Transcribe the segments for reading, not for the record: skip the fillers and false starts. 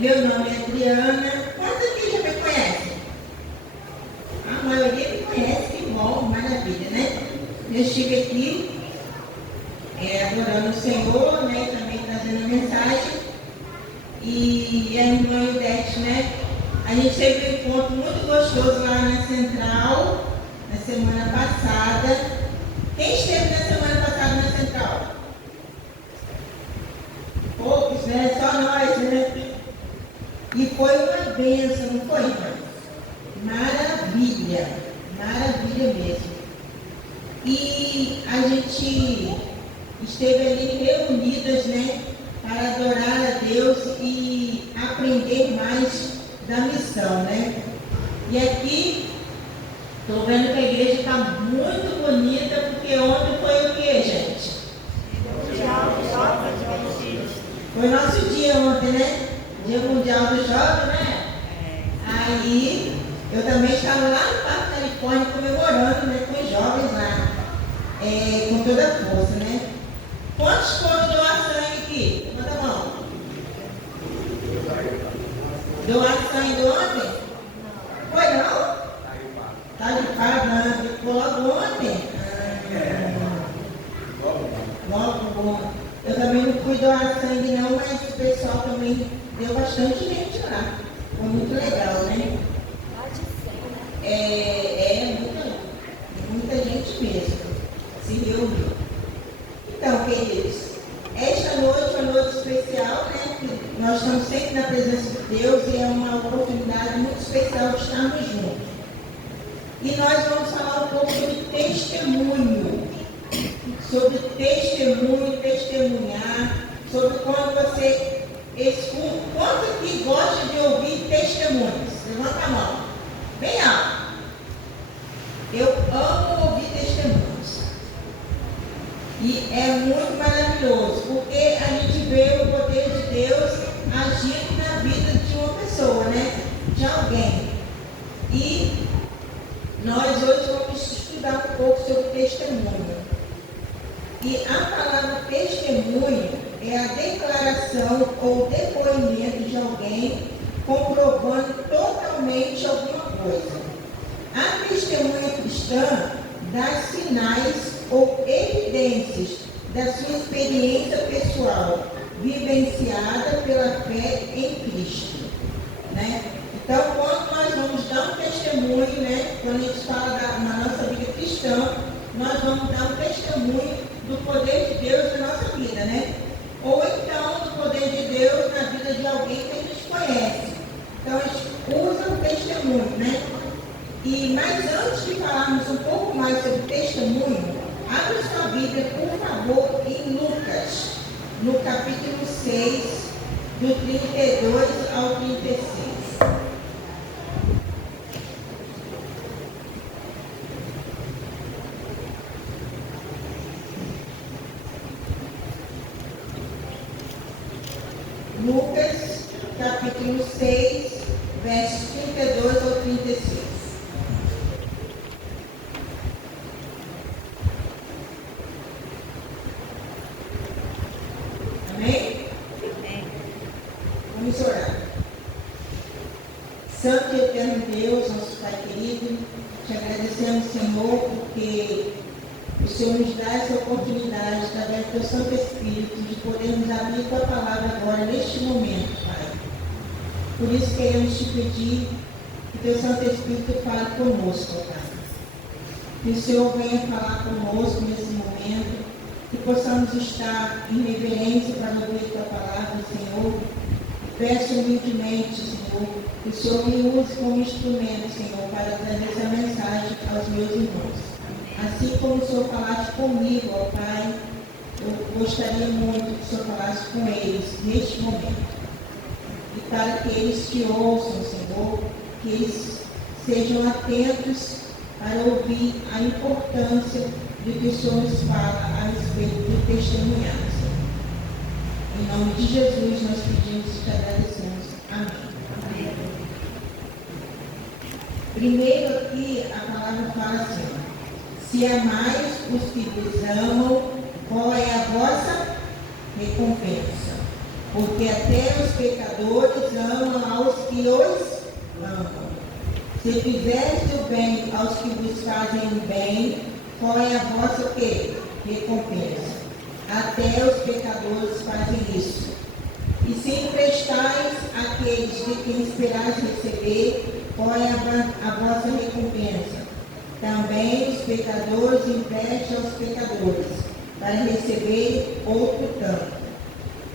Meu nome é Adriana. Quantos aqui já me conhecem? A maioria me conhece, que bom, maravilha, né? Eu estive aqui adorando o Senhor, né? Também trazendo a mensagem. E a irmã Ivete, né? A gente teve um encontro muito gostoso lá na Central, na semana passada. Quem esteve na semana passada na Central? Poucos, né? Só nós, né? E foi uma bênção, não foi, irmã? Maravilha, maravilha mesmo. E a gente esteve ali reunidas, né? Para adorar a Deus e aprender mais da missão, né? E aqui, estou vendo que a igreja está muito bonita, porque ontem foi o que, gente? Foi nosso dia ontem, né? Dia Mundial do Jovem, né? Aí, eu também estava lá no Parque Califórnia comemorando, né? Com os jovens lá, com toda a força, né? Quantos foram doar sangue aqui? Levanta a mão. Doar sangue ontem? Foi não? Tá de parada, ficou logo ontem? Logo. Eu também não fui doar sangue não, mas o pessoal também deu bastante gente lá. Foi muito legal, né? Muita gente mesmo se reuniu. Então, queridos, esta noite é uma noite especial, né? Que nós estamos sempre na presença de Deus e é uma oportunidade muito especial de estarmos juntos. E nós vamos falar um pouco sobre testemunho. Sobre testemunho, testemunhar, sobre quando você escuta. Quanto aqui gosta de ouvir testemunhos? Levanta a mão. Bem alto. Eu amo ouvir testemunhos. E é muito maravilhoso, porque a gente vê o poder de Deus agindo na vida de uma pessoa, né? De alguém. E nós hoje vamos estudar um pouco sobre testemunho. E a palavra testemunho é a declaração ou depoimento de alguém comprovando totalmente alguma coisa. A testemunha cristã dá sinais ou evidências da sua experiência pessoal, vivenciada pela fé em Cristo, né? Então, quando nós vamos dar um testemunho, né? Quando a gente fala na nossa vida cristã, nós vamos dar um testemunho do poder de Deus na nossa vida, né? Ou então do poder de Deus na vida de alguém que a gente conhece. Então a gente usa o testemunho, né? Mas antes de falarmos um pouco mais sobre testemunho, abra sua Bíblia, por favor, em Lucas, no capítulo 6, do 32 ao 36. Lucas, capítulo 6, versos 32 ao 36. Amém? Vamos orar. Santo e eterno Deus, nosso Pai querido, te agradecemos, Senhor, porque o Senhor nos dá essa oportunidade, através do teu Santo Espírito, de podermos abrir tua palavra agora, neste momento, Pai. Por isso queremos te pedir que teu Santo Espírito fale conosco, Pai. Que o Senhor venha falar conosco nesse momento, que possamos estar em reverência para ouvir tua palavra, Senhor. Peço humildemente, Senhor, que o Senhor me use como instrumento, Senhor, para trazer essa mensagem aos meus irmãos. Assim como o Senhor falaste comigo, ó Pai, eu gostaria muito que o Senhor falasse com eles neste momento. E para que eles te ouçam, Senhor, que eles sejam atentos para ouvir a importância de que o Senhor nos fala a respeito do testemunhar, Senhor. Em nome de Jesus nós pedimos e te agradecemos. Amém. Amém. Primeiro aqui a palavra fala assim: se amais os que vos amam, qual é a vossa recompensa? porque até os pecadores amam aos que os amam. Se fizerdes o bem aos que vos fazem bem, qual é a vossa o quê? Recompensa. Até os pecadores fazem isso. E se emprestais àqueles de quem esperais receber, qual é a vossa recompensa? Também os pecadores emprestem aos pecadores, para receber outro tanto.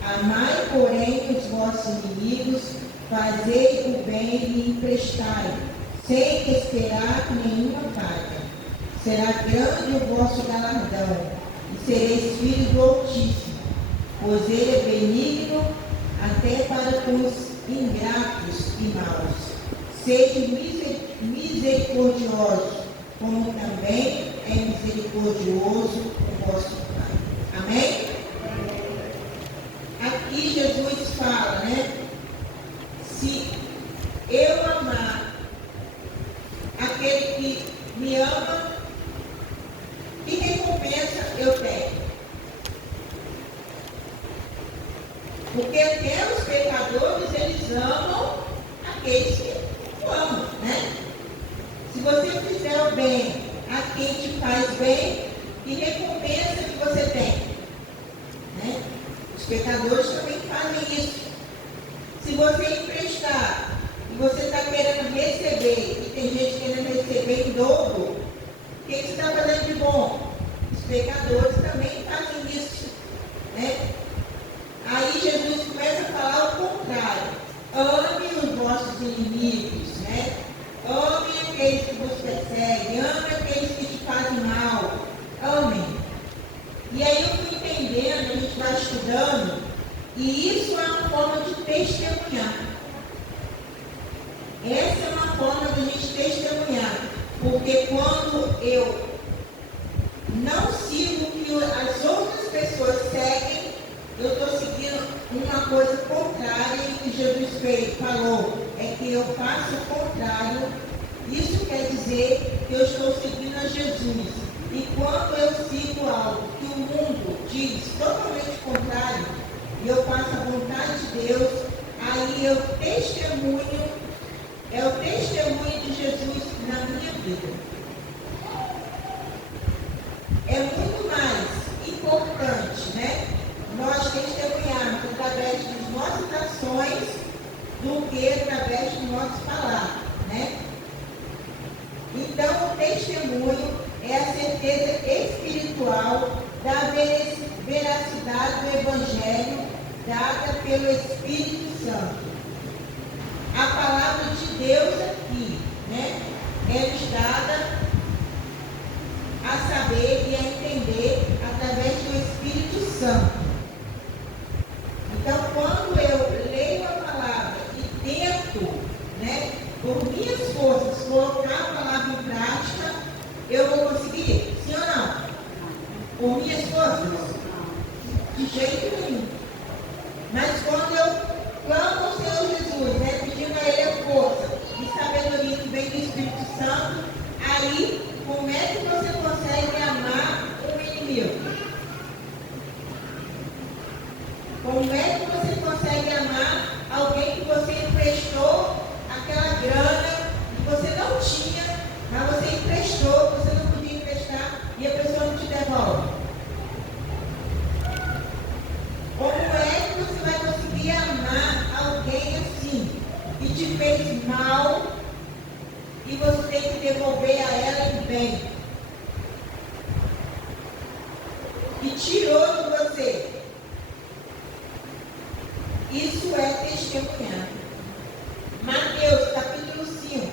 Amai, porém, os vossos inimigos, fazei o bem e emprestai, sem esperar nenhuma paga. Será grande o vosso galardão, e sereis filhos do Altíssimo, pois ele é benigno até para com os ingratos e maus. Sede misericordiosos, como também é misericordioso o vosso Pai. Amém? Aqui Jesus fala, né? Se eu amar aquele que me ama, que recompensa eu tenho? Porque até os pecadores, eles amam aqueles que o amam, né? Se você fizer o bem a quem te faz bem, que recompensa que você tem? Né? Os pecadores também fazem isso. Se você emprestar e você está querendo receber, e tem gente querendo receber em dobro, o que você está fazendo de bom? Os pecadores também fazem isso. Né? Aí Jesus começa a falar o contrário. Ame os vossos inimigos, né? Ame aqueles que vos perseguem, ame aqueles que te fazem mal. Amem. E aí eu fui entendendo, a gente vai estudando, e isso é uma forma de testemunhar. Essa é uma forma de a gente testemunhar. Porque quando eu não sigo o que as outras pessoas seguem, eu estou seguindo uma coisa contrária que Jesus falou, é que eu faço o contrário. Isso quer dizer que eu estou seguindo a Jesus. E quando eu sigo algo que o mundo diz totalmente contrário, e eu faço a vontade de Deus, aí eu testemunho, é o testemunho de Jesus na minha vida. É muito mais importante, né? Nós testemunharmos através das nossas ações do que através do nosso falar, né? Então, o testemunho é a certeza espiritual da veracidade do Evangelho dada pelo Espírito Santo. A palavra de Deus aqui, né, é nos dada a saber e a entender através do Espírito Santo. Então, quando eu leio a palavra e tento, né, por minhas forças, colocar a palavra em prática, eu vou conseguir? Sim ou não? Por minhas forças? De jeito nenhum. Mas quando eu clamo ao Senhor Jesus, né, pedindo a Ele a força e sabedoria que vem do Espírito Santo, aí, como é que você consegue amar o inimigo? Como é que você consegue amar alguém que você emprestou aquela grana que você não tinha, mas você emprestou, você não podia emprestar e a pessoa não te devolve? Como é que você vai conseguir amar alguém assim, que te fez mal e você tem que devolver a ela em bem? Que tirou de você? Isso é testemunhar. Mateus capítulo 5.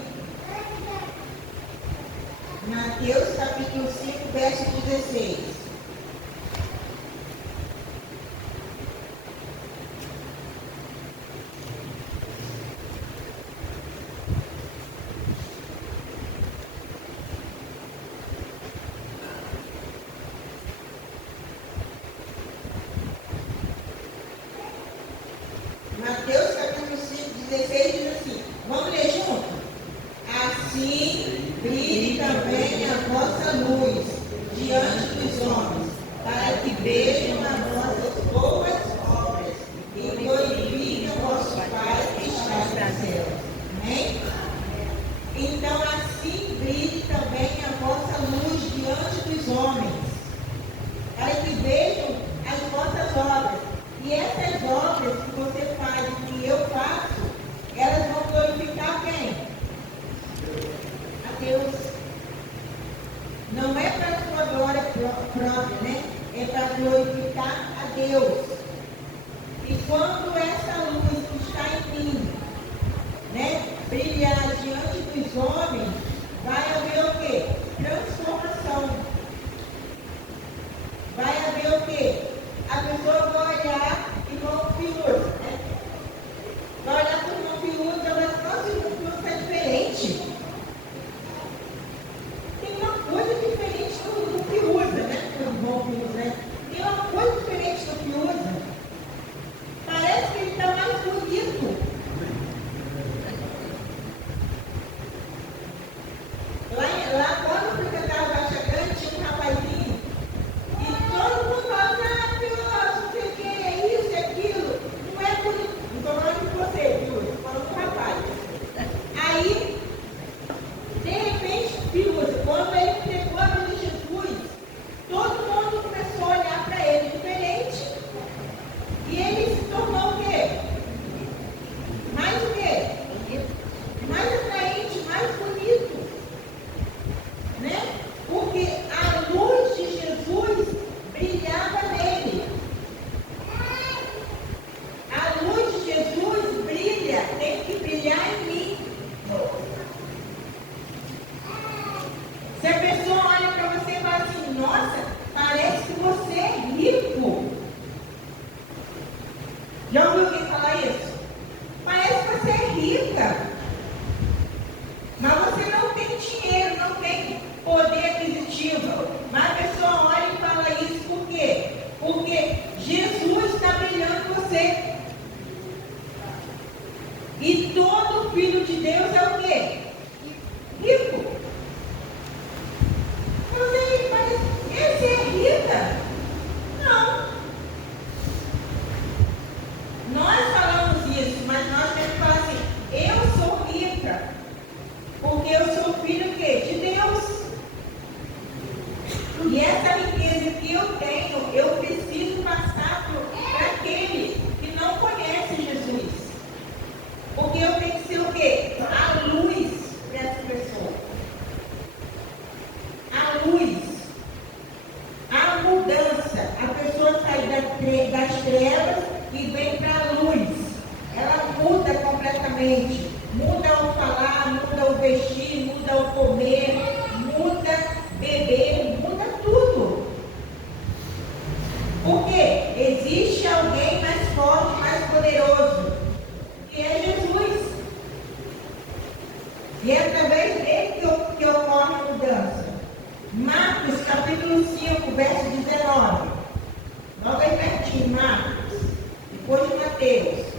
Mateus capítulo 5, verso 16. Mateus capítulo 5, 16 diz assim, vamos ler junto? Assim brilhe também a vossa luz diante dos homens, para que vejam as vossas boas obras e glorifiem E todo filho de Deus é o quê? Rico. Mas esse é rica? Não. Nós falamos isso, mas nós temos que falar assim, eu sou rica, porque eu sou filho quê? De Deus. E essa riqueza que eu tenho, eu preciso passar para aquele que não conhece Jesus. Porque eu tenho que ser o quê? A luz para essa pessoa. A luz. A mudança. A pessoa sai das trevas e vem para a luz. Ela muda completamente. Muda o falar, muda o vestir, muda o comer, muda beber, muda tudo. Porque existe alguém mais forte, mais poderoso, que é Jesus. E é através dele que ocorre a mudança. Marcos capítulo 5, verso 19. Logo aí pertinho, Marcos. Depois de Mateus.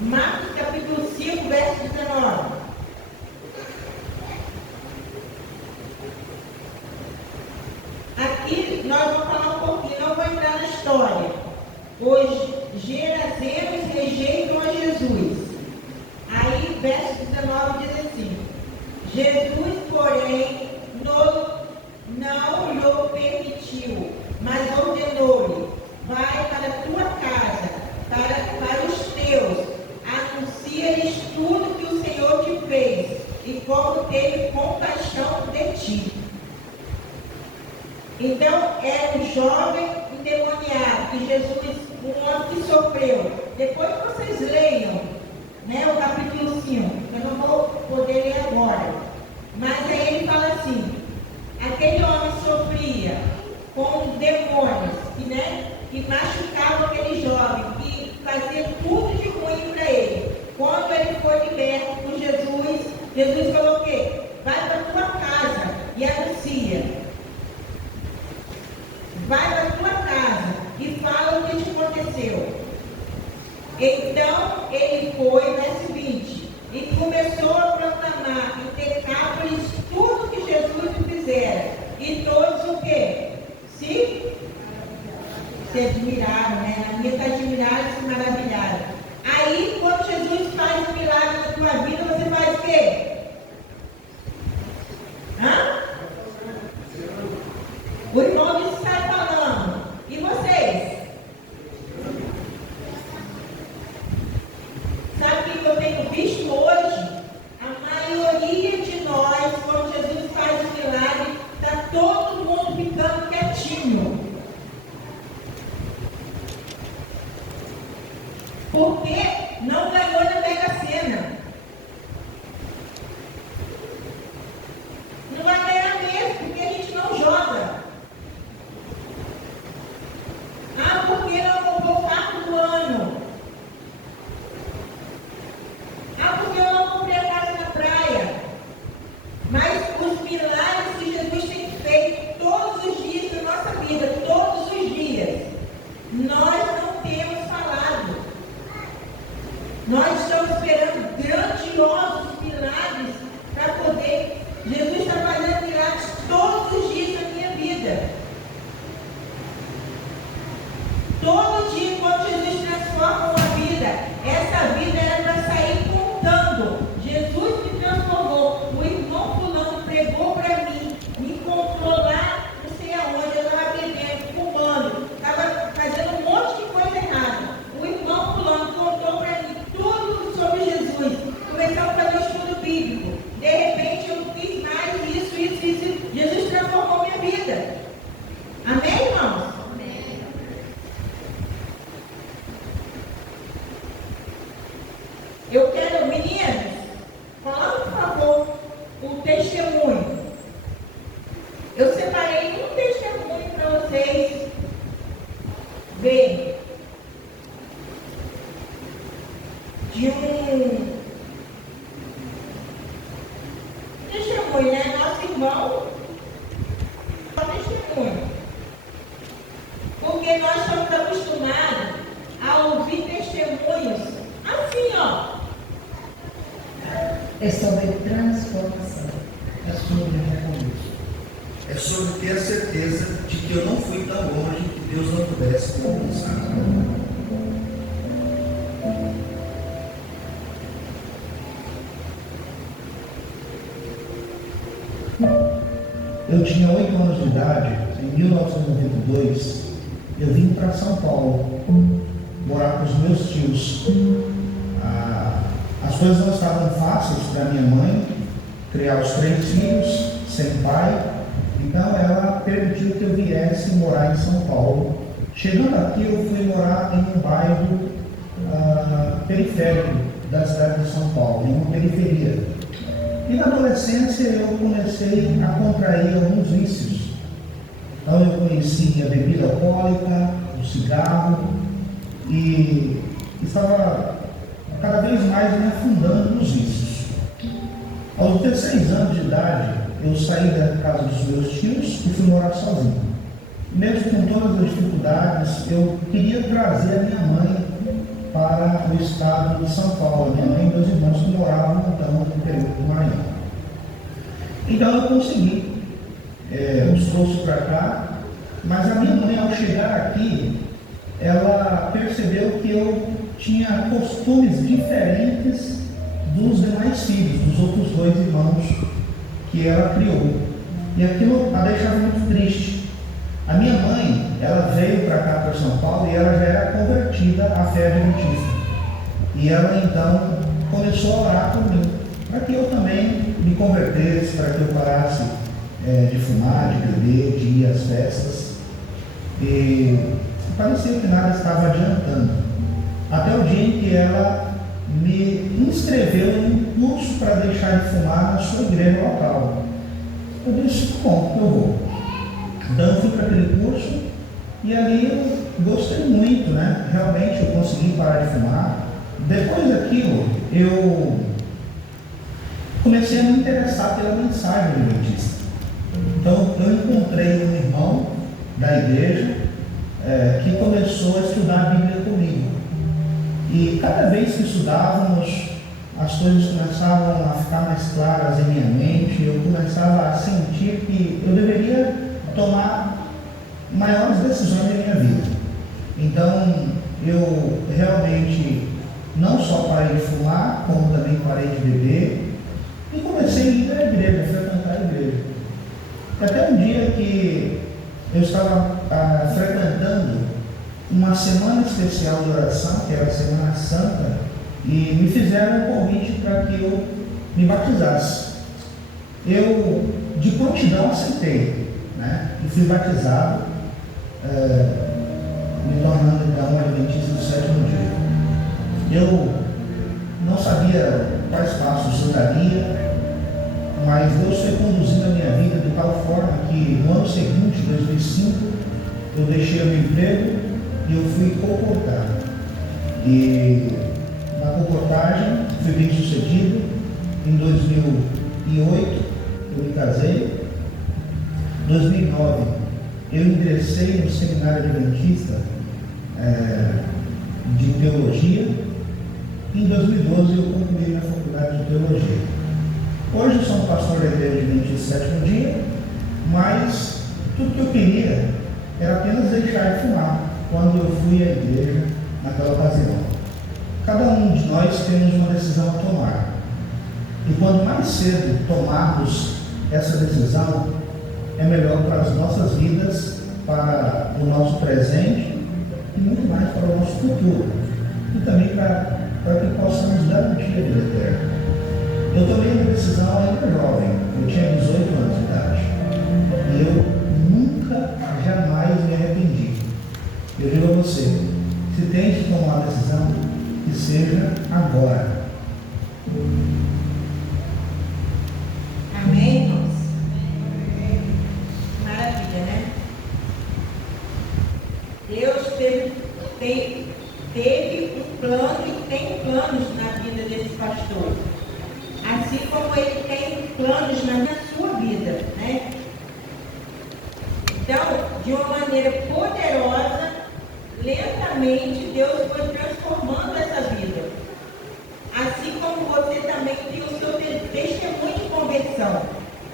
Marcos capítulo 5, verso 19. Aqui nós vamos falar um pouquinho, não vou entrar na história. Os gerazenos rejeitam a Jesus. Aí, verso 19 diz assim: Jesus, porém, não lhe permitiu, mas ordenou-lhe: vai para a tua casa, para os teus, anuncia-lhes tudo que o Senhor te fez e como teve compaixão de ti. Então, é um jovem endemoniado que Jesus, um homem que sofreu. Depois que vocês leiam, né, o capítulo 5, eu não vou poder ler agora. Mas aí ele fala assim: aquele homem sofria com demônios, que machucavam aquele jovem, que fazia tudo de ruim para ele. Quando ele foi liberto por Jesus, Jesus falou o quê? Vai para a tua casa e anuncia. Vai para a tua casa e fala o que te aconteceu. Então ele foi, verso 20, e começou a proclamar e Decápolis tudo que Jesus lhe fizera. E todos o quê? Se admiraram, né? A minha está admirada e se maravilharam. Aí, quando Jesus faz um milagre na tua vida, você faz o quê? O irmão disse que está falando. E vocês? Sabe o que eu tenho visto hoje? A maioria de nós, quando Jesus faz o milagre, está todo mundo ficando quietinho. Porque não ganhou na Mega Sena. Não vai ganhar mesmo, porque a gente não joga. Porque não comprou o carro do ano. Porque eu não comprei a casa na praia. Mas os milagres que Jesus tem feito todos os dias da nossa vida, todos os dias, nós não temos falado. Nós estamos esperando grandiosos milagres para poder. Jesus está fazendo milagres todos os dias da minha vida. Todo dia, quando Jesus transforma uma vida, essa vida era para sair contando. Jesus me transformou. O irmão fulano pregou para mim, me encontrou lá, não sei aonde, eu estava bebendo, fumando, estava fazendo um monte de coisa errada. O irmão fulano contou para mim tudo sobre Jesus. Começamos a fazer o estudo bíblico. De repente eu fiz mais isso. Jesus transformou minha vida. Amém, irmãos? Eu quero, meninas, falar por favor o testemunho. Eu separei um testemunho para vocês verem. De um testemunho testemunho, né? Nosso irmão é testemunho. Porque nós estamos acostumados a ouvir testemunhos assim, ó. É sobre transformação. É sobre recomeço. É sobre ter a certeza de que eu não fui tão longe que Deus não pudesse me alcançar. Eu tinha 8 anos de idade, em 1992, eu vim para São Paulo, morar com os meus tios. As coisas não estavam fáceis para minha mãe, criar os 3 filhos, sem pai, então ela permitiu que eu viesse morar em São Paulo. Chegando aqui, eu fui morar em um bairro periférico da cidade de São Paulo, em uma periferia. E na adolescência eu comecei a contrair alguns vícios. Então eu conheci a bebida alcoólica, o cigarro, e estava cada vez mais me afundando nos vícios. Aos 16 anos de idade, eu saí da casa dos meus tios e fui morar sozinho. Mesmo com todas as dificuldades, eu queria trazer a minha mãe para o estado de São Paulo, minha mãe e meus irmãos que moravam então no interior do Maranhão. Então eu consegui, os trouxe para cá, mas a minha mãe, ao chegar aqui, ela percebeu que eu tinha costumes diferentes dos demais filhos, dos outros 2 irmãos que ela criou. E aquilo a deixava muito triste. A minha mãe, ela veio para cá, para São Paulo, e ela já era convertida à fé adventista. E ela então começou a orar por mim, para que eu também me convertesse, para que eu parasse de fumar, de beber, de ir às festas. E parecia que nada estava adiantando. Até o dia em que ela me inscreveu em um curso para deixar de fumar na sua igreja local. Eu disse, bom, eu vou. Então eu fui para aquele curso e ali eu gostei muito, né? Realmente eu consegui parar de fumar. Depois daquilo, eu comecei a me interessar pela mensagem adventista. Então eu encontrei um irmão da igreja que começou a estudar a Bíblia comigo. E cada vez que estudávamos, as coisas começavam a ficar mais claras em minha mente, eu começava a sentir que eu deveria tomar maiores decisões em minha vida. Então, eu realmente não só parei de fumar, como também parei de beber, e comecei a ir à igreja, a frequentar a igreja. Até um dia que eu estava frequentando uma semana especial de oração, que era a Semana Santa, e me fizeram um convite para que eu me batizasse. Eu, de prontidão, aceitei, né? E fui batizado, me tornando então um adventista do 7º dia. Eu não sabia quais passos eu daria, mas Deus foi conduzindo a minha vida de tal forma que no ano seguinte, 2005, eu deixei o meu emprego e eu fui comportar. E na comportagem fui bem sucedido. Em 2008 eu me casei. Em 2009 eu ingressei no seminário adventista de teologia. Em 2012 eu concluí minha faculdade de teologia. Hoje eu sou um pastor da igreja adventista 7º dia, mas tudo que eu queria era apenas deixar de fumar quando eu fui à igreja naquela ocasião. Cada um de nós temos uma decisão a tomar. E quanto mais cedo tomarmos essa decisão, é melhor para as nossas vidas, para o nosso presente e muito mais para o nosso futuro. E também para que possamos garantir a vida eterna. Eu tomei uma decisão ainda jovem, eu tinha 18 anos de idade. E eu nunca, jamais me arrependi. Eu digo a você, se tem de tomar uma decisão, que seja agora. Amém, irmãos? Maravilha, né? Deus teve um plano e tem planos na vida desse pastor. Assim como ele tem planos na sua vida, né? Então, de uma maneira poderosa, lentamente, Deus foi transformando essa vida. Assim como você também tem o seu testemunho de conversão.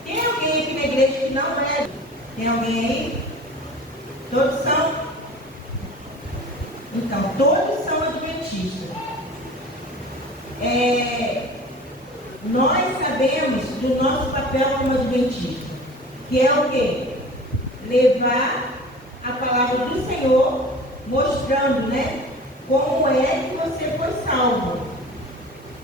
Tem alguém aqui na igreja que não é? Tem alguém aí? Todos são? Então, todos são adventistas. Nós sabemos do nosso papel como adventista, que é o quê? Levar a palavra do Senhor, mostrando, né, como é que você foi salvo.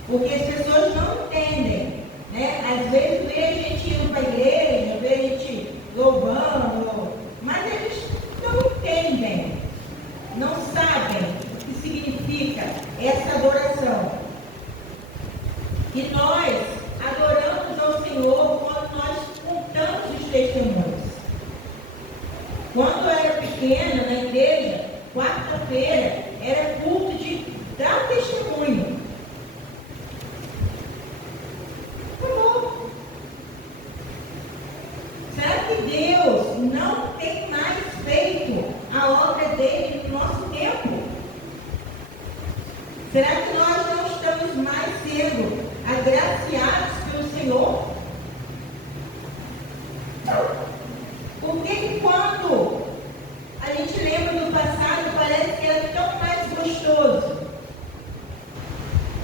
Porque as pessoas não entendem, né? Às vezes vê a gente indo para a igreja, vê a gente louvando, mas eles não entendem, não sabem o que significa essa adoração. E nós adoramos ao Senhor quando nós contamos os testemunhos. Quando eu era pequena na igreja, quarta-feira era culto de dar testemunho. Acabou. Será que Deus não tem mais feito a obra dele no nosso tempo? Será que nós não estamos mais sendo agraciados pelo Senhor? Porque quando a gente lembra do passado, parece que era tão mais gostoso,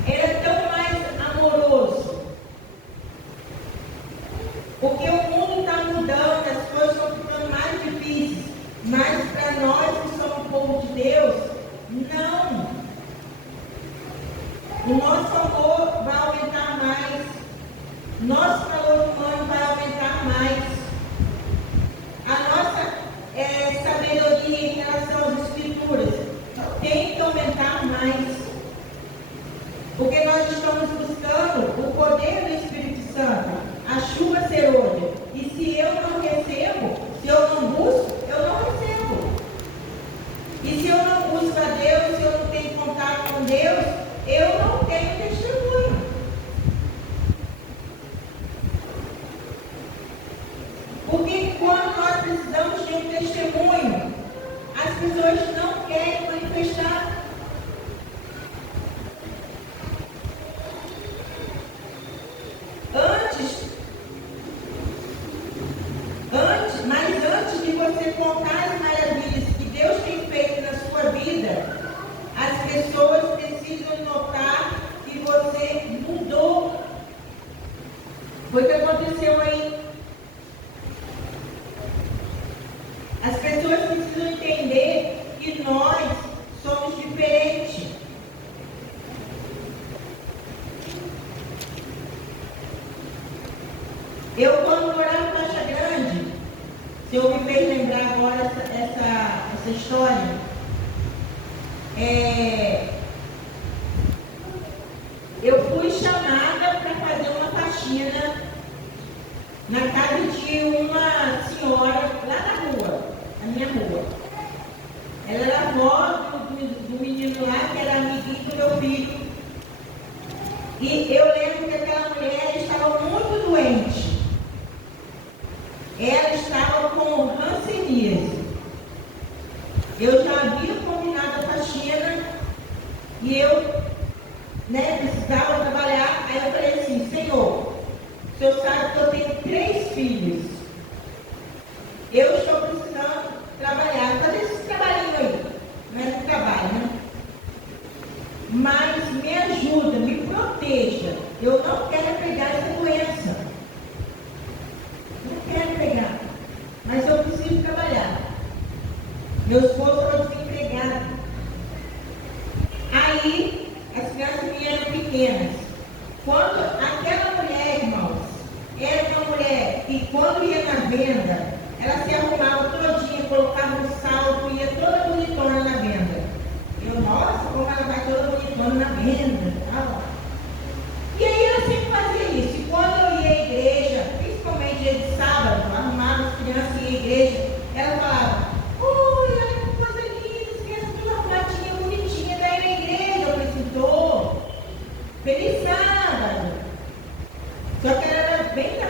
era tão mais amoroso. Porque o mundo está mudando, as coisas estão ficando mais difíceis. Mas para nós que somos povo de Deus, não. O nosso amor vai aumentar mais. Nosso calor humano vai aumentar mais. A nossa sabedoria em relação às Escrituras tem que aumentar mais. Porque nós estamos buscando o poder do Espírito Santo, a chuva serôdia. E se eu não recebo, se eu não busco, eu não recebo. E se eu não busco a Deus, se eu não tenho contato com Deus, eu não tenho testemunho. Porque quando nós precisamos de um testemunho, as pessoas não querem manifestar. Mas antes de você contar as maravilhas que Deus tem feito na sua vida, as pessoas precisam notar que você mudou. Foi o que aconteceu aí. As pessoas precisam entender que nós somos diferentes. Eu, quando morava em Baixa Grande, se eu me fez lembrar agora essa história, eu fui chamada para fazer uma faxina na casa de uma senhora lá na rua, na minha rua. Ela era avó do menino lá, que era amiguinho do meu filho. E eu lembro que aquela mulher estava muito doente. Ela estava com hanseníase. Eu já havia combinado a faxina e eu precisava trabalhar. Aí eu falei assim: Senhor, o Senhor sabe que eu tenho 3 filhos. Eu estou precisando trabalhar, fazer esse trabalhinho aí. Não é um trabalho, né? Mas me ajuda, me proteja. Eu não quero pegar essa doença. Não quero pegar. Mas eu preciso trabalhar. Meu esposo foi desempregado. Aí, as crianças minhas eram pequenas. Quando aquela mulher, irmãos, era uma mulher que quando ia na venda, ela se arrumava todinha, colocava um salto, ia toda bonitona na venda. Eu, nossa, como ela vai toda bonitona na venda. E aí ela sempre fazia isso. E quando eu ia à igreja, principalmente dia de sábado, arrumava as crianças e ia à igreja, ela falava: oi, olha que coisa linda, as crianças toda arrumadinha, bonitinha, daí na igreja. Eu falei assim: tô. Feliz sábado. Só que ela era bem da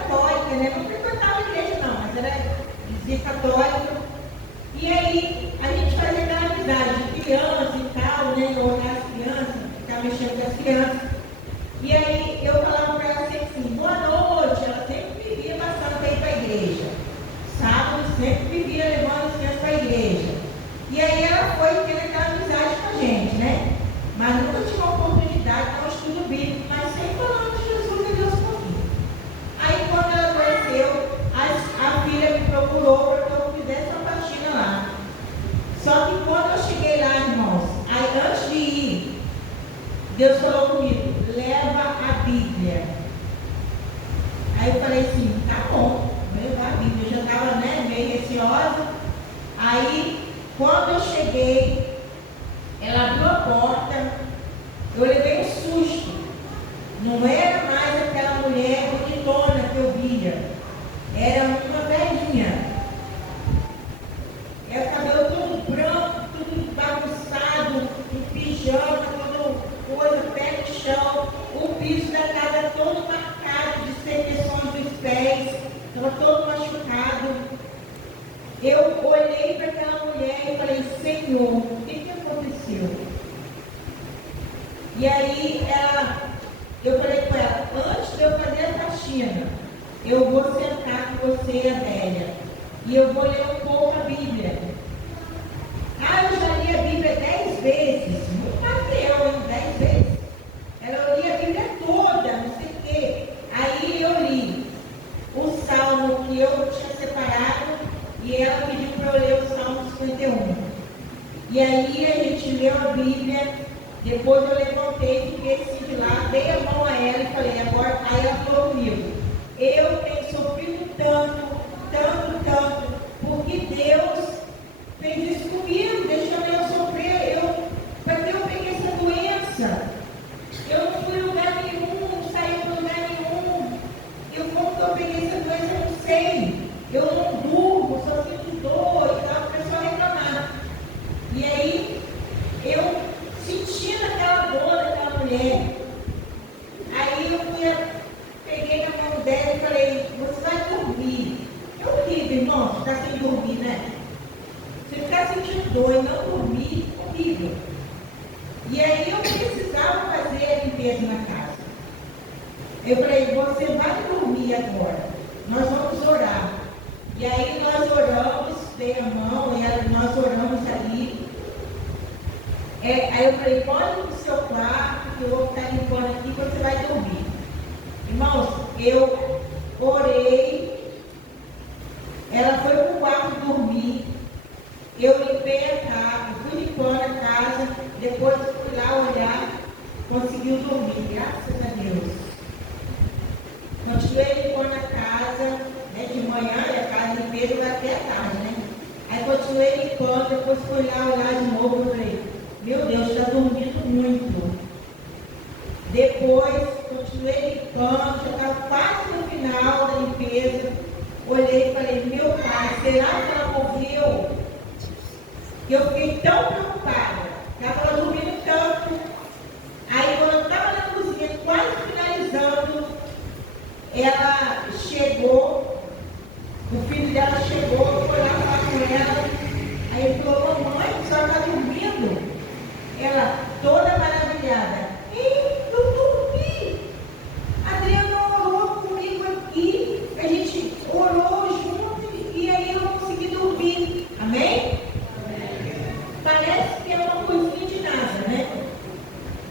Bíblia. Era uma velhinha. Era cabelo todo branco, tudo bagunçado, um pijama, toda coisa, pé no chão, o piso da casa todo marcado de secreções dos pés, estava todo machucado. Eu olhei para aquela mulher e falei, Senhor, o que aconteceu? E aí eu falei com ela, antes de eu fazer a faxina, eu vou sentar com você, a velha, e eu vou ler um pouco a Bíblia. Eu já li a Bíblia 10 vezes, muito mais que eu, 10 vezes. Ela lia a Bíblia toda, não sei o quê. Aí eu li o Salmo que eu tinha separado e ela pediu para eu ler o Salmo 51. E aí a gente leu a Bíblia, depois eu levantei, fiquei assim de lá, dei a mão a ela e falei, agora, aí ela falou comigo, eu tenho sofrido tanto, porque Deus fez isso comigo, deixando eu sofrer, para que eu peguei essa doença. Eu não fui em lugar nenhum, não saí de lugar nenhum. Como que eu peguei essa doença, eu não sei. Eu não durmo, só sinto dor e tal, começou a reclamar. E aí, eu sentindo aquela dor daquela mulher. Aí eu peguei na mão dela e falei, você vai dormir. É horrível, irmão, ficar sem dormir, né? Se ficar sentindo dor e não dormir, é horrível. E aí eu precisava fazer a limpeza na casa. Eu falei, você vai dormir agora, nós vamos orar. E aí nós oramos, dei a mão, nós oramos ali. Aí eu falei, pode ir para o seu quarto, que eu vou ficar limpando aqui, você vai dormir. Irmãos, eu orei, ela foi para o quarto dormir, eu limpei a casa, fui limpando a casa, depois fui lá olhar, conseguiu dormir, graças a Deus. Continuei limpando a casa, né, de manhã, e a casa de limpeza vai até a tarde, né? Aí continuei limpando, depois fui lá olhar de novo e falei, meu Deus, está dormindo muito. Depois, continuei limpando, já estava quase no final da limpeza. Olhei e falei, meu pai, será que ela morreu? Eu fiquei tão preocupada, que ela estava dormindo tanto. Aí, quando eu estava na cozinha, quase finalizando, ela chegou, o filho dela chegou, foi lá falar com ela. Aí ele falou, mamãe, a senhora está dormindo? Ela, toda maravilhada, eu dormi. A Adriana orou comigo aqui, a gente orou junto e aí eu consegui dormir. Amém? Parece que é uma coisinha de nada, né?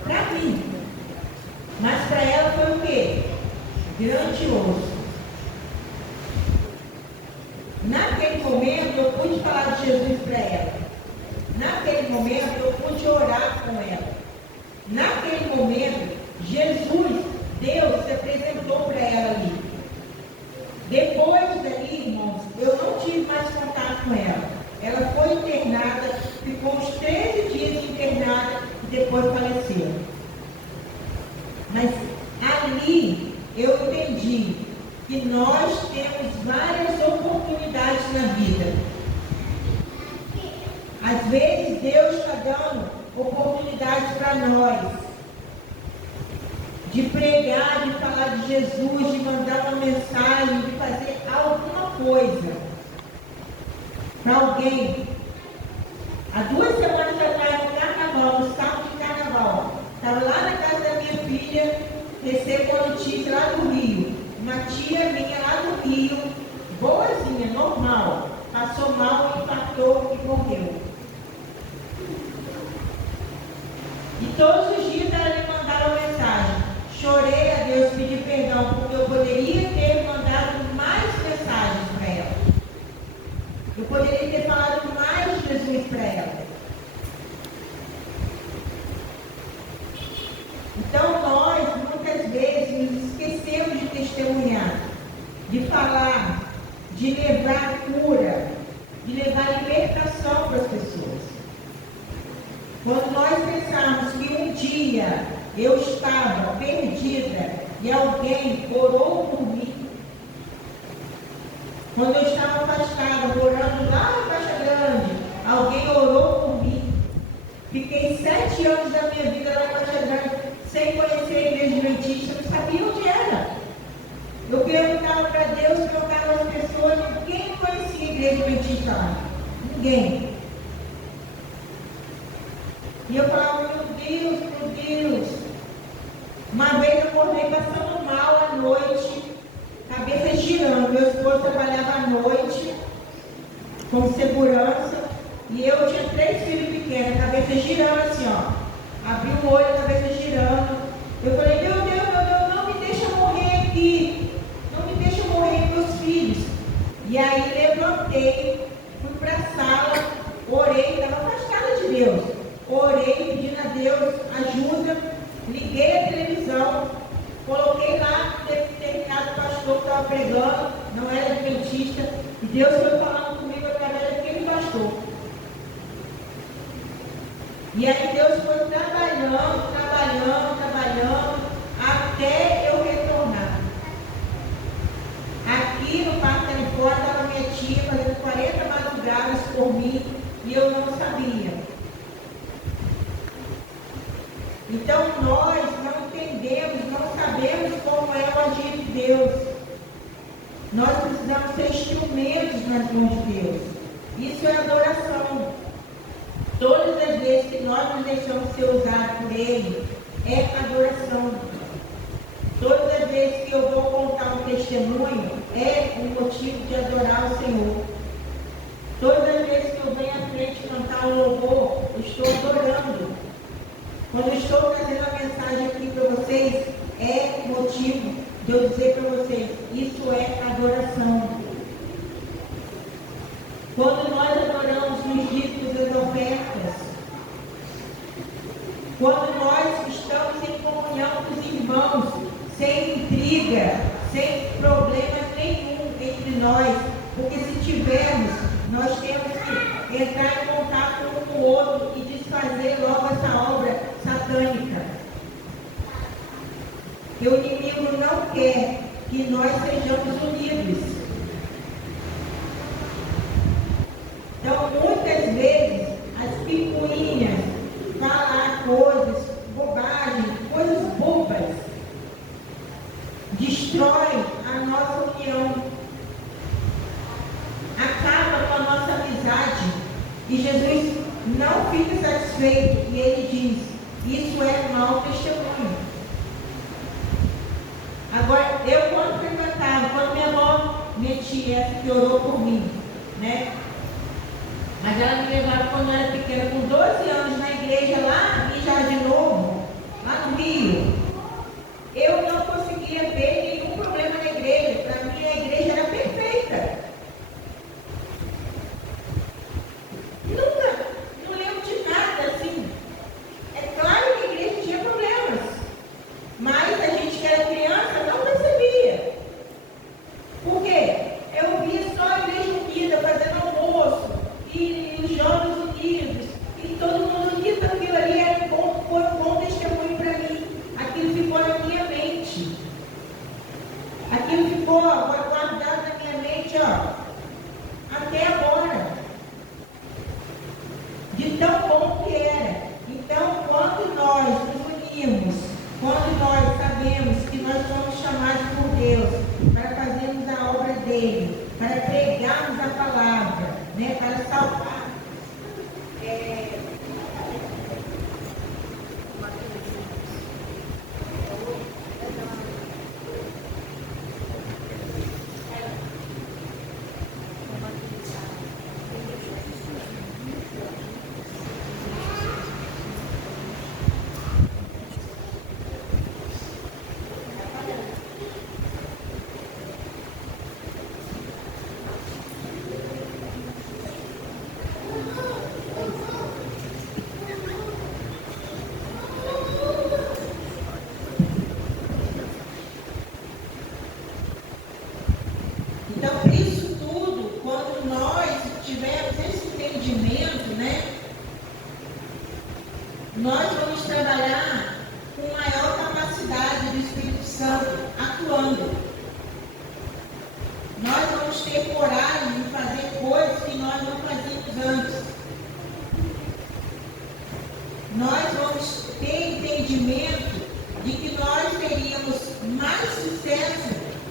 Para mim. Mas para ela foi o quê? Grandioso. Naquele momento eu pude falar de Jesus para ela. Naquele momento eu pude orar com ela. Naquele momento, Jesus, Deus, se apresentou para ela ali. Depois dali, irmãos, eu não tive mais contato com ela. Ela foi internada, ficou uns 13 dias internada e depois faleceu. Mas ali eu entendi que nós temos várias oportunidades na vida. Às vezes Deus está dando oportunidades para nós de pregar, de falar de Jesus, de mandar uma mensagem, de fazer alguma coisa para alguém. Há 2 semanas atrás, no carnaval, no sábado de carnaval, estava lá na casa da minha filha, recebo a notícia lá do Rio. Uma tia minha lá do Rio, boazinha, normal, passou mal, infartou e morreu. E todos os dias ela me mandava mensagem. Chorei a Deus, pedi perdão, porque eu poderia ter mandado mais mensagens para ela. Eu poderia ter falado mais de Jesus para ela. Então nós, muitas vezes, nos esquecemos de testemunhar, de falar, de levar cura, de levar libertação para as pessoas. Quando nós pensarmos que um dia eu estava perdida e alguém orou por mim, Quando eu estava afastada, orando lá em Caixa Grande, alguém orou por mim. Fiquei 7 anos da minha vida lá em Caixa Grande, sem conhecer a igreja adventista, não sabia onde era. Eu perguntava para Deus, perguntava às pessoas, ninguém conhecia a igreja adventista lá. Ninguém. E eu falava, meu Deus. Uma vez eu acordei passando mal à noite, cabeça girando. Meu esposo trabalhava à noite, como segurança, e eu tinha 3 filhos pequenos, cabeça girando assim, ó. Abri o olho, cabeça girando. Eu falei, meu Deus, não me deixa morrer aqui. Não me deixa morrer meus filhos. E aí levantei, fui para a sala, orei, estava afastada de Deus. Orei, pedindo a Deus ajuda, liguei a televisão, coloquei lá determinado pastor que estava pregando, não era adventista, e Deus foi falando comigo através daquele pastor. E aí Deus foi trabalhando, até eu retornar. Aqui no Parque Califórnia estava minha tia fazendo 40 madrugadas por mim, e eu não sabia. Então nós não entendemos, não sabemos como é o agir de Deus. Nós precisamos ser instrumentos nas mãos de Deus. Isso é adoração. Todas as vezes que nós nos deixamos ser usados por Ele, é adoração. Todas as vezes que eu vou contar um testemunho, é um motivo de adorar o Senhor. Todas as vezes que eu venho à frente cantar um louvor, eu estou adorando. Quando eu estou trazendo a mensagem aqui para vocês, é motivo de eu dizer para vocês, isso é adoração. Quando nós adoramos nos dízimos e as ofertas, quando nós estamos em comunhão com os irmãos, sem intriga, sem problema nenhum entre nós, porque se tivermos, nós temos que entrar em contato um com o outro e desfazer logo essa obra satânica. E o inimigo não quer que nós sejamos unidos. Então, muitas vezes, as picuinhas, falar coisas, bobagem, coisas bobas, destrói a nossa união, acaba com a nossa amizade. E Jesus não fica satisfeito e ele diz, isso é mau testemunho. Agora, eu quando frequentava, quando minha avó, minha tia, essa que orou por mim, né? Mas ela me levava quando eu era pequena, com 12 anos, na igreja lá em Jardim Novo, lá no Rio. Eu não conseguia ver nenhum problema na igreja. Para mim, a igreja era perfeita. Não lembro de nada assim. É claro que a igreja tinha problemas, mas a gente que era criança não percebia. Por quê? Eu via só a igreja unida, fazendo almoço, e os jovens unidos, e todo mundo unido. Aquilo ali era foi um bom testemunho para mim. Aquilo ficou na minha mente. Aquilo ficou guardado na minha mente, até agora. De tão bom que era. Então, quando nós nos unimos, quando nós sabemos que nós somos chamados por Deus para fazermos a obra dele, para pregarmos a palavra, né, para salvar. Então, isso tudo, quando nós tivermos esse entendimento, né, nós vamos trabalhar com maior capacidade do Espírito Santo atuando. Nós vamos vamos ter coragem de fazer coisas que nós não fazíamos antes. Nós vamos ter entendimento de que nós teríamos mais sucesso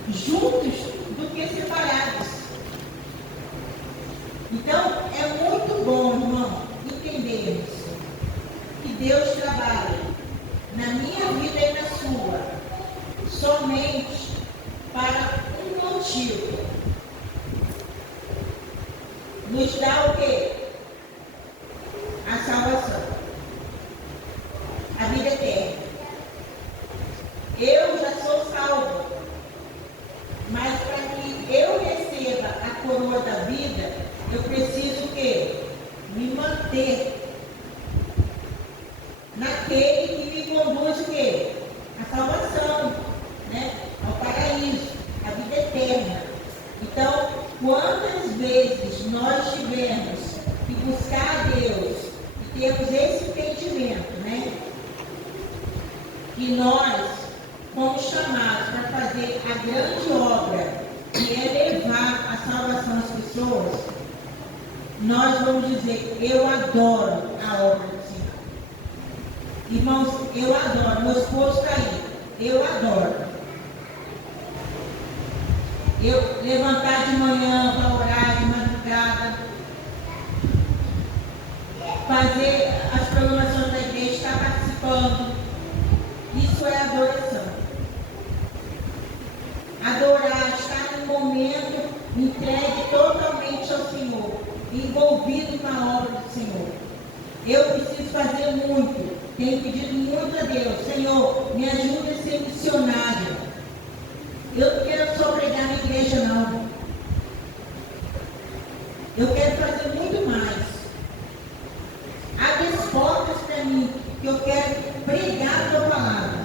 juntos do que separados. Então, é muito bom, irmão, entendermos que Deus trabalha na minha vida e na sua somente para um motivo. Nos dá o quê? A salvação. A vida eterna. Eu já sou salvo, mas para que eu receba a coroa da vida, eu preciso o quê? Me manter naquele que me conduz o quê? A salvação, né? Ao paraíso, a vida eterna. Então, quantas vezes nós tivermos que buscar a Deus e temos esse entendimento, né? Que nós fomos chamados para fazer a grande obra, que é levar a salvação às pessoas, nós vamos dizer, eu adoro a obra do Senhor. Irmãos, eu adoro, meu esposo está aí, eu adoro. Eu levantar de manhã para orar de madrugada, fazer as programações da igreja, estar participando, isso é adoração. Adorar, estar no momento entregue totalmente ao Senhor, envolvido na obra do Senhor. Eu preciso fazer muito, tenho pedido muito a Deus, Senhor, me ajude a ser missionário. Eu não quero só pregar na igreja, não. Eu quero fazer muito mais. Abre as portas para mim, que eu quero pregar a tua palavra.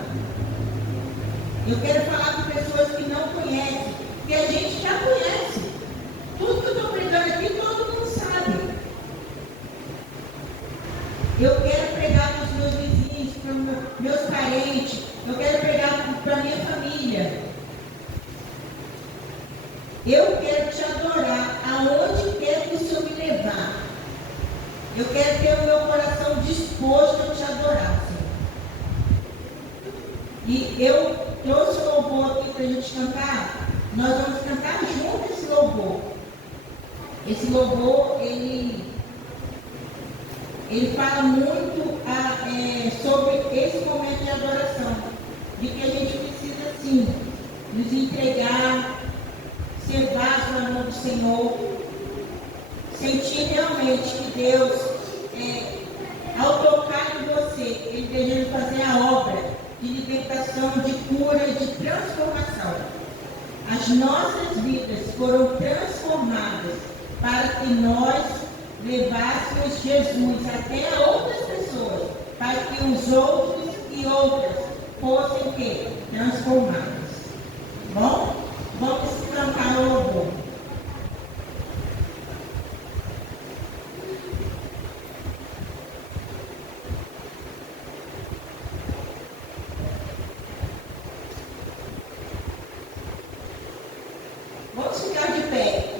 Eu quero falar com pessoas que não conhecem, que a gente já conhece. Tudo que eu estou pregando aqui, todo mundo sabe. Eu quero pregar para os meus vizinhos, para os meus parentes. Eu quero pregar para a minha família. Eu quero te adorar aonde quer que o Senhor me levar. Eu quero ter o meu coração disposto a te adorar, Senhor. E eu trouxe o louvor aqui para a gente cantar. Nós vamos cantar junto esse louvor. Esse louvor, ele fala muito sobre esse momento de adoração. De que a gente precisa, sim, nos entregar, ser vaso na mão do Senhor, sentir realmente que Deus, ao tocar em você, Ele deseja fazer a obra de libertação, de cura, de transformação. As nossas vidas foram transformadas para que nós levássemos Jesus até a outras pessoas, para que os outros e outras fossem o quê? Transformados. Bom? Vamos cantar o louvor. Vamos ficar de pé.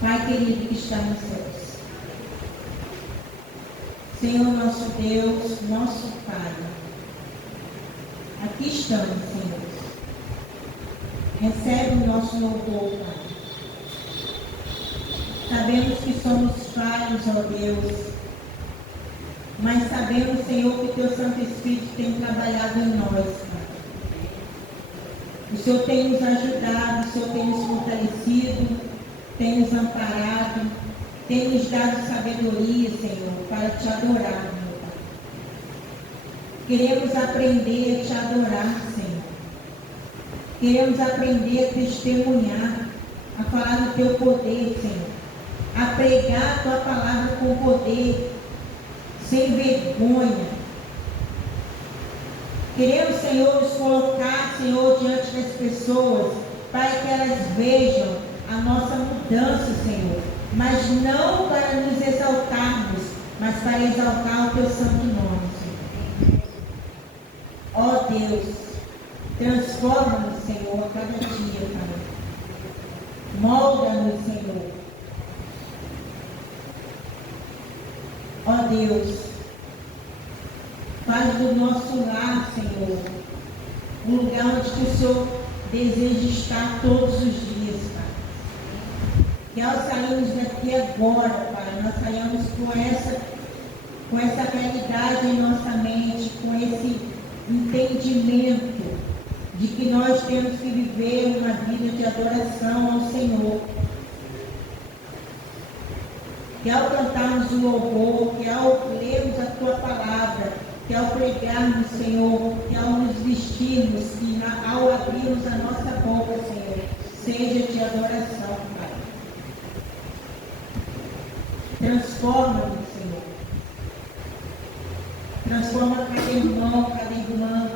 Pai querido que está nos céus, Senhor nosso Deus, nosso Pai, aqui estamos, Senhor. Recebe o nosso louvor, Pai. Sabemos que somos falhos, ó Deus, mas sabemos, Senhor, que Teu Santo Espírito tem trabalhado em nós, Pai. O Senhor tem nos ajudado, o Senhor tem nos fortalecido, tem nos amparado, tem nos dado sabedoria, Senhor, para Te adorar, meu Pai. Queremos aprender a Te adorar, Senhor. Queremos aprender a testemunhar, a falar do Teu poder, Senhor. A pregar a Tua palavra com poder, sem vergonha. Queremos, Senhor, nos colocar, Senhor, diante das pessoas, para que elas vejam a nossa mudança, Senhor. Mas não para nos exaltarmos, mas para exaltar o Teu santo nome, Senhor. Ó Deus, transforma-nos, Senhor, a cada dia, Pai. Molda-nos, Senhor. Ó Deus, faz do nosso lar, Senhor, um lugar onde o Senhor deseja estar todos os dias, Pai. Que ao sairmos daqui agora, Pai, nós saímos com essa realidade em nossa mente, com esse entendimento de que nós temos que viver uma vida de adoração ao Senhor. Que ao cantarmos o louvor, que ao lermos a Tua palavra, que ao pregarmos, Senhor, que ao nos vestirmos, que ao abrirmos a nossa boca, Senhor, seja de adoração, Pai. Transforma-nos, Senhor. Transforma cada irmão, cada irmã.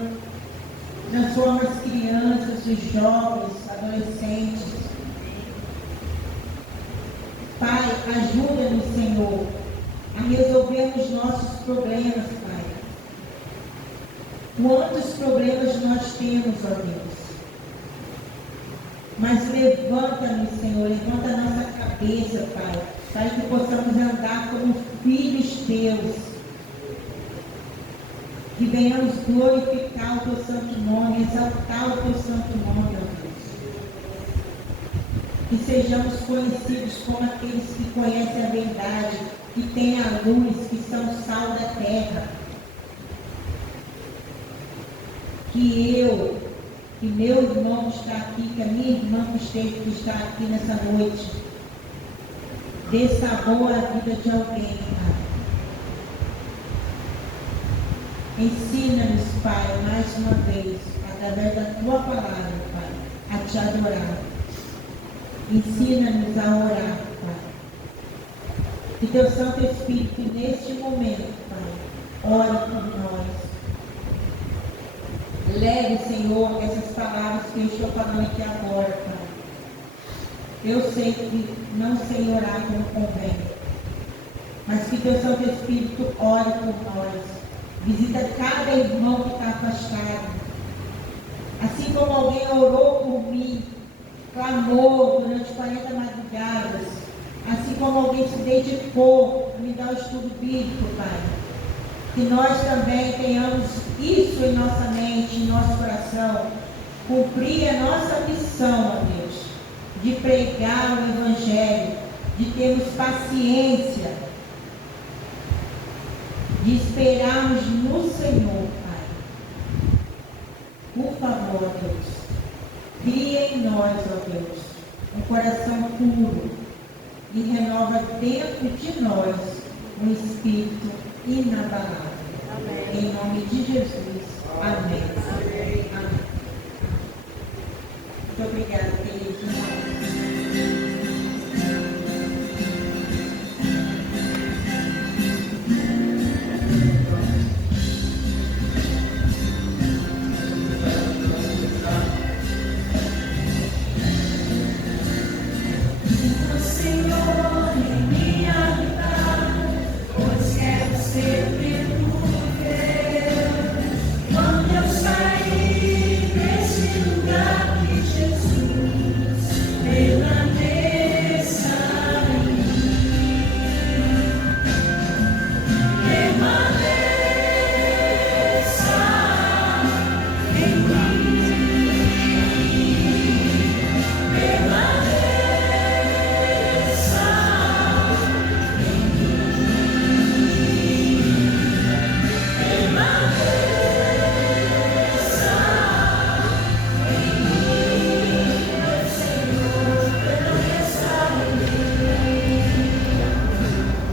Transforma as crianças, os jovens, adolescentes. Pai, ajuda-nos, Senhor, a resolver os nossos problemas, Pai. Quantos problemas nós temos, ó Deus. Mas levanta-nos, Senhor, levanta a nossa cabeça, Pai, para que possamos andar como filhos Teus. Que venhamos glorificar o Teu santo nome, exaltar o Teu santo nome, ó Deus. Que sejamos conhecidos como aqueles que conhecem a verdade, que têm a luz, que são sal da terra, que meu irmão que está aqui, que a minha irmã que está aqui nessa noite, dê sabor à vida de alguém, Pai. Ensina-nos, Pai, mais uma vez, através da Tua palavra, Pai, a Te adorar. Ensina-nos a orar, Pai. Que Teu Santo Espírito, neste momento, Pai, ore por nós. Leve, Senhor, essas palavras que eu estou falando aqui agora, Pai. Eu sei que não sei orar como convém, mas que Teu Santo Espírito ore por nós. Visita cada irmão que está afastado. Assim como alguém orou por mim, clamou durante 40 madrugadas, assim como alguém se dedicou a me dar o estudo bíblico, Pai. Que nós também tenhamos isso em nossa mente, em nosso coração, cumprir a nossa missão, ó Deus, de pregar o Evangelho, de termos paciência, de esperarmos no Senhor, Pai. Por favor, Deus, cria em nós, ó Deus, um coração puro e renova dentro de nós um espírito inabalável. Amém. Em nome de Jesus. Amém.